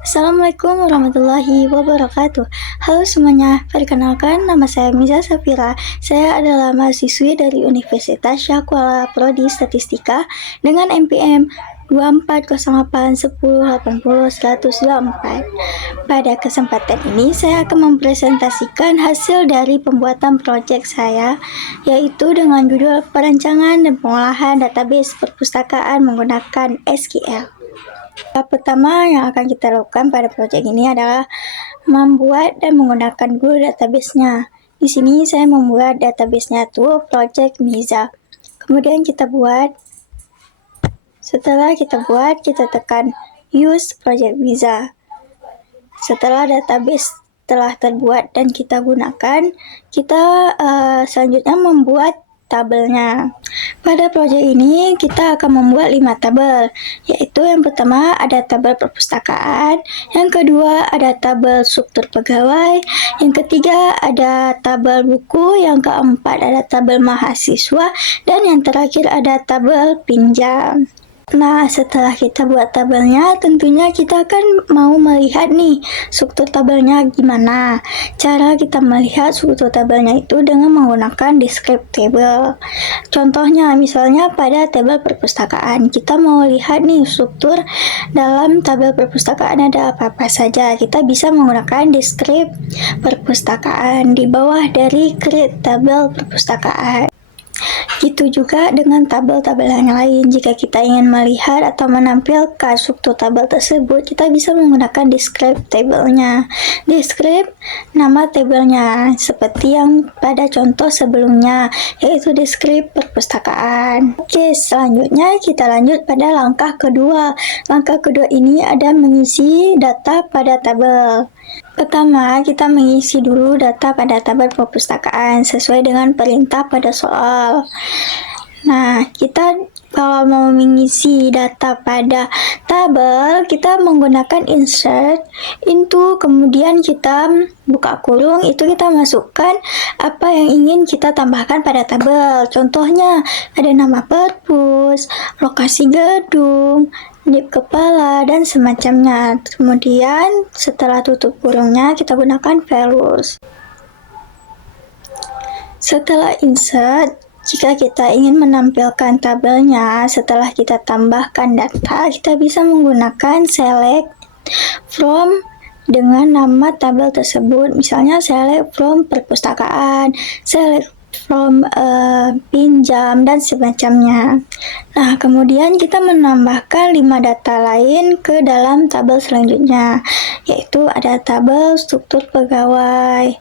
Assalamualaikum warahmatullahi wabarakatuh. Halo semuanya, perkenalkan nama saya Miza Safira. Saya adalah mahasiswi dari Universitas Syahkuala Prodi Statistika dengan NPM 24081080-124. Pada kesempatan ini saya akan mempresentasikan hasil dari pembuatan proyek saya, yaitu dengan judul perancangan dan pengolahan database perpustakaan menggunakan SQL. Tahap pertama yang akan kita lakukan pada proyek ini adalah membuat dan menggunakan Google database-nya. Di sini saya membuat database-nya itu Project Miza. Kemudian kita buat. Setelah kita buat, kita tekan Use Project Miza. Setelah database telah terbuat dan kita gunakan, kita selanjutnya membuat tabelnya. Pada proyek ini kita akan membuat 5 tabel, yaitu yang pertama ada tabel perpustakaan, yang kedua ada tabel struktur pegawai, yang ketiga ada tabel buku, yang keempat ada tabel mahasiswa, dan yang terakhir ada tabel pinjam. Nah, setelah kita buat tabelnya, tentunya kita akan mau melihat nih struktur tabelnya gimana. Cara kita melihat struktur tabelnya itu dengan menggunakan describe table. Contohnya, misalnya pada tabel perpustakaan, kita mau lihat nih struktur dalam tabel perpustakaan ada apa-apa saja. Kita bisa menggunakan describe perpustakaan di bawah dari create tabel perpustakaan. Gitu juga dengan tabel-tabel yang lain. Jika kita ingin melihat atau menampilkan struktur tabel tersebut, kita bisa menggunakan describe tabelnya. Describe nama tabelnya, seperti yang pada contoh sebelumnya, yaitu describe perpustakaan. Oke, selanjutnya kita lanjut pada langkah kedua. Langkah kedua ini ada mengisi data pada tabel. Pertama, kita mengisi dulu data pada tabel perpustakaan sesuai dengan perintah pada soal. Nah, kita kalau mau mengisi data pada tabel, kita menggunakan insert into, kemudian kita buka kurung, itu kita masukkan apa yang ingin kita tambahkan pada tabel. Contohnya, ada nama perpus, lokasi gedung, nip kepala, dan semacamnya. Kemudian setelah tutup kurungnya, kita gunakan values. Setelah insert, jika kita ingin menampilkan tabelnya setelah kita tambahkan data, kita bisa menggunakan select from dengan nama tabel tersebut. Misalnya select from perpustakaan, select from pinjam, dan semacamnya. Nah, kemudian kita menambahkan 5 data lain ke dalam tabel selanjutnya, yaitu ada tabel struktur pegawai,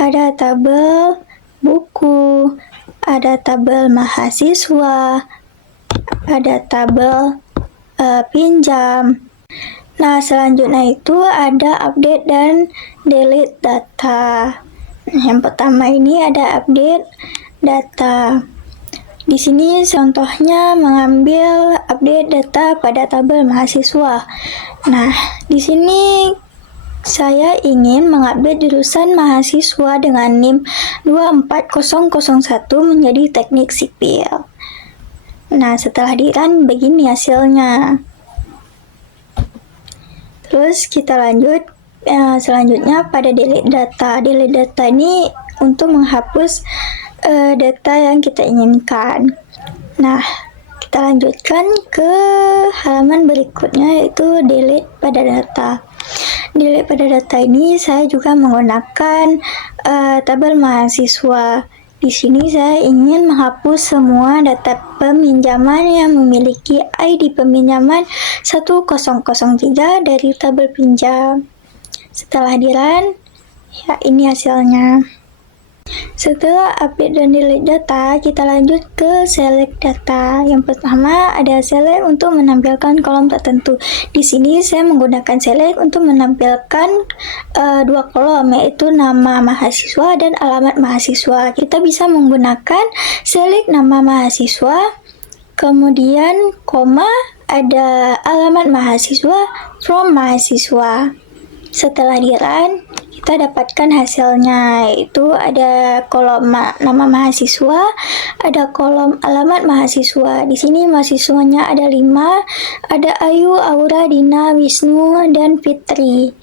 ada tabel buku, ada tabel mahasiswa, ada tabel pinjam. Nah, selanjutnya itu ada update dan delete data. Yang pertama ini ada update data. Di sini contohnya mengambil update data pada tabel mahasiswa. Nah, di sini saya ingin mengupdate jurusan mahasiswa dengan NIM 24001 menjadi teknik sipil. Nah, setelah di-run begini hasilnya. Terus kita lanjut. Selanjutnya pada delete data. Delete data ini untuk menghapus data yang kita inginkan. Nah, kita lanjutkan ke halaman berikutnya, yaitu delete pada data. Delete pada data ini saya juga menggunakan tabel mahasiswa. Di sini saya ingin menghapus semua data peminjaman yang memiliki ID peminjaman 1003 dari tabel pinjam. Setelah di-run, ya ini hasilnya. Setelah update dan delete data, kita lanjut ke select data. Yang pertama ada select untuk menampilkan kolom tertentu. Di sini saya menggunakan select untuk menampilkan 2 kolom, yaitu nama mahasiswa dan alamat mahasiswa. Kita bisa menggunakan select nama mahasiswa, kemudian koma, ada alamat mahasiswa from mahasiswa. Setelah di-run, kita dapatkan hasilnya, yaitu ada kolom nama mahasiswa, ada kolom alamat mahasiswa. Di sini mahasiswanya ada 5, ada Ayu, Aura, Dina, Wisnu, dan Fitri.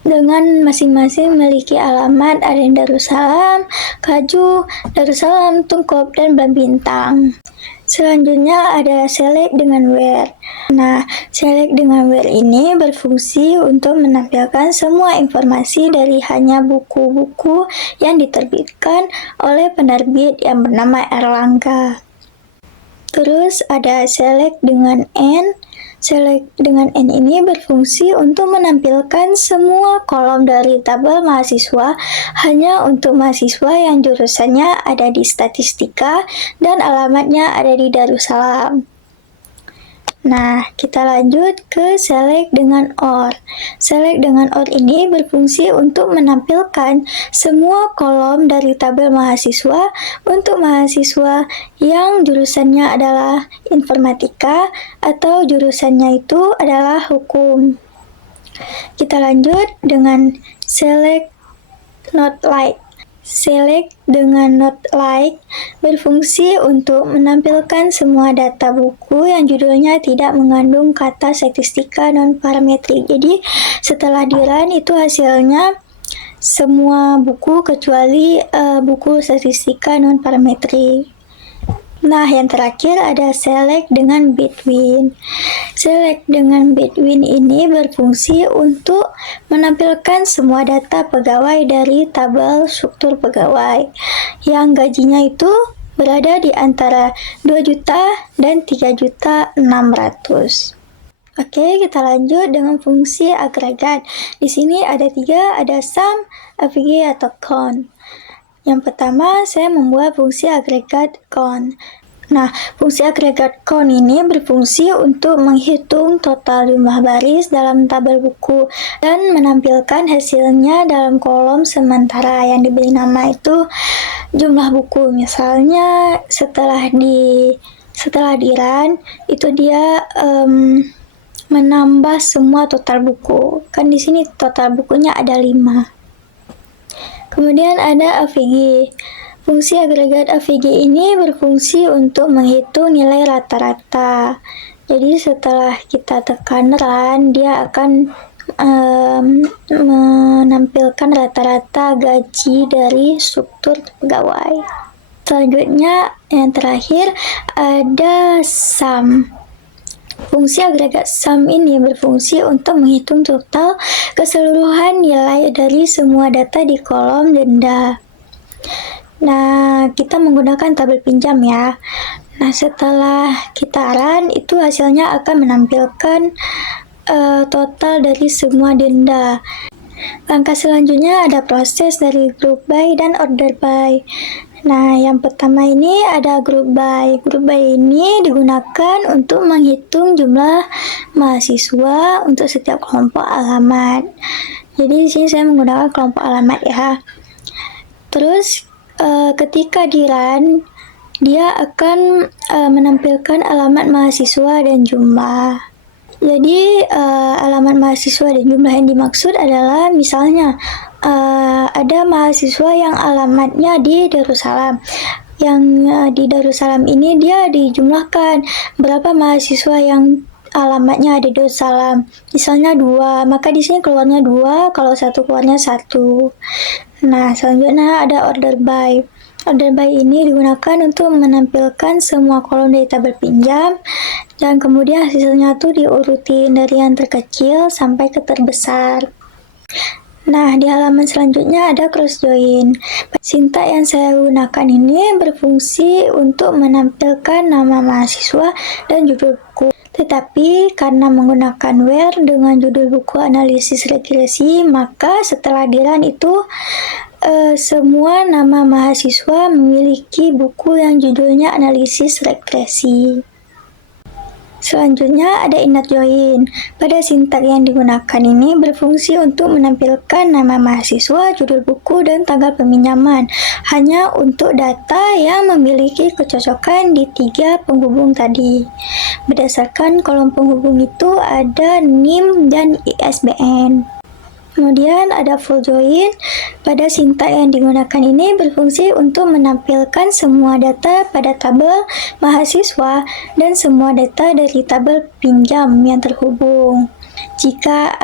Dengan masing-masing memiliki alamat, ada yang Darussalam, Kaju, Darussalam, Tungkop, dan Bintang. Selanjutnya ada select dengan where. Nah, select dengan where ini berfungsi untuk menampilkan semua informasi dari hanya buku-buku yang diterbitkan oleh penerbit yang bernama Erlangga. Terus ada select dengan and. Select dengan N ini berfungsi untuk menampilkan semua kolom dari tabel mahasiswa hanya untuk mahasiswa yang jurusannya ada di statistika dan alamatnya ada di Darussalam. Nah, kita lanjut ke select dengan or. Select dengan or ini berfungsi untuk menampilkan semua kolom dari tabel mahasiswa untuk mahasiswa yang jurusannya adalah informatika atau jurusannya itu adalah hukum. Kita lanjut dengan select not like. Select dengan not like berfungsi untuk menampilkan semua data buku yang judulnya tidak mengandung kata statistika non-parametrik. Jadi setelah di-run itu hasilnya semua buku kecuali buku statistika non-parametrik. Nah, yang terakhir ada select dengan between. Select dengan between ini berfungsi untuk menampilkan semua data pegawai dari tabel struktur pegawai yang gajinya itu berada di antara 2 juta dan 3.600.000. Oke, kita lanjut dengan fungsi agregat. Di sini ada 3, ada sum, AVG atau count. Yang pertama, saya membuat fungsi agregat count. Nah, fungsi agregat count ini berfungsi untuk menghitung total jumlah baris dalam tabel buku dan menampilkan hasilnya dalam kolom sementara yang diberi nama itu jumlah buku. Misalnya setelah di-run itu dia menambah semua total buku. Kan di sini total bukunya ada 5. Kemudian ada AVG. Fungsi agregat AVG ini berfungsi untuk menghitung nilai rata-rata. Jadi setelah kita tekan run, dia akan menampilkan rata-rata gaji dari struktur pegawai. Selanjutnya yang terakhir ada sum. Fungsi agregat sum ini berfungsi untuk menghitung total keseluruhan nilai dari semua data di kolom denda. Nah, kita menggunakan tabel pinjam ya. Nah, setelah kita run, itu hasilnya akan menampilkan total dari semua denda. Langkah selanjutnya ada proses dari group by dan order by. Nah, yang pertama ini ada group by. Group by ini digunakan untuk menghitung jumlah mahasiswa untuk setiap kelompok alamat. Jadi di sini saya menggunakan kelompok alamat ya. Terus ketika di run, dia akan menampilkan alamat mahasiswa dan jumlah. Jadi alamat mahasiswa dan jumlah yang dimaksud adalah misalnya ada mahasiswa yang alamatnya di Darussalam. Yang di Darussalam ini dia dijumlahkan berapa mahasiswa yang alamatnya ada di Darussalam. Misalnya 2, maka di sini keluarnya 2, kalau 1 keluarnya 1. Nah, selanjutnya ada order by. Order by ini digunakan untuk menampilkan semua kolom dari tabel pinjam dan kemudian hasilnya tuh diurutin dari yang terkecil sampai ke terbesar. Nah, di halaman selanjutnya ada cross join. Sintak yang saya gunakan ini berfungsi untuk menampilkan nama mahasiswa dan judul buku. Tetapi karena menggunakan where dengan judul buku analisis regresi, maka setelah di run itu semua nama mahasiswa memiliki buku yang judulnya analisis regresi. Selanjutnya ada inner join. Pada sintak yang digunakan ini berfungsi untuk menampilkan nama mahasiswa, judul buku, dan tanggal peminjaman hanya untuk data yang memiliki kecocokan di 3 penghubung tadi. Berdasarkan kolom penghubung itu ada NIM dan ISBN. Kemudian ada full join. Pada sintak yang digunakan ini berfungsi untuk menampilkan semua data pada tabel mahasiswa dan semua data dari tabel pinjam yang terhubung. Jika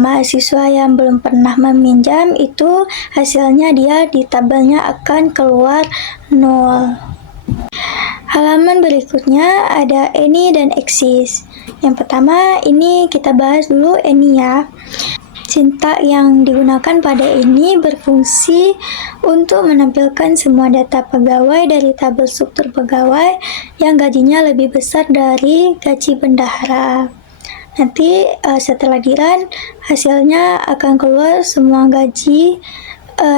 mahasiswa yang belum pernah meminjam, itu hasilnya dia di tabelnya akan keluar 0. Halaman berikutnya ada any dan exist. Yang pertama, ini kita bahas dulu any ya. Sintak yang digunakan pada ini berfungsi untuk menampilkan semua data pegawai dari tabel struktur pegawai yang gajinya lebih besar dari gaji bendahara. Nanti setelah di-run, hasilnya akan keluar semua gaji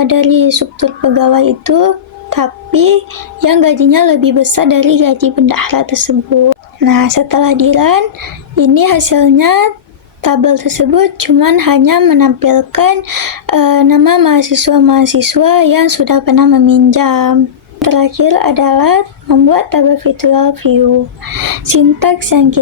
dari struktur pegawai itu, tapi yang gajinya lebih besar dari gaji bendahara tersebut. Nah, setelah di-run, ini hasilnya tabel tersebut cuman hanya menampilkan nama mahasiswa-mahasiswa yang sudah pernah meminjam. Terakhir adalah membuat tabel virtual view. Sintaks yang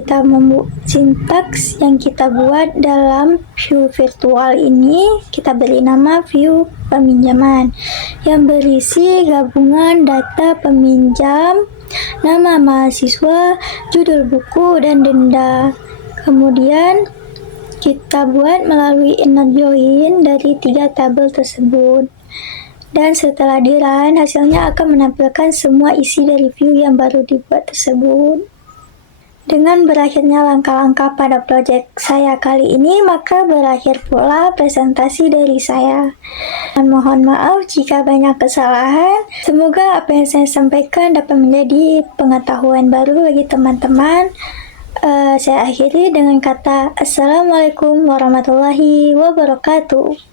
kita buat dalam view virtual ini kita beri nama view peminjaman yang berisi gabungan data peminjam, nama mahasiswa, judul buku, dan denda. Kemudian kita buat melalui inner join dari 3 tabel tersebut. Dan setelah di-run, hasilnya akan menampilkan semua isi dari view yang baru dibuat tersebut. Dengan berakhirnya langkah-langkah pada proyek saya kali ini, maka berakhir pula presentasi dari saya. Dan mohon maaf jika banyak kesalahan. Semoga apa yang saya sampaikan dapat menjadi pengetahuan baru bagi teman-teman. Saya akhiri dengan kata Assalamualaikum warahmatullahi wabarakatuh.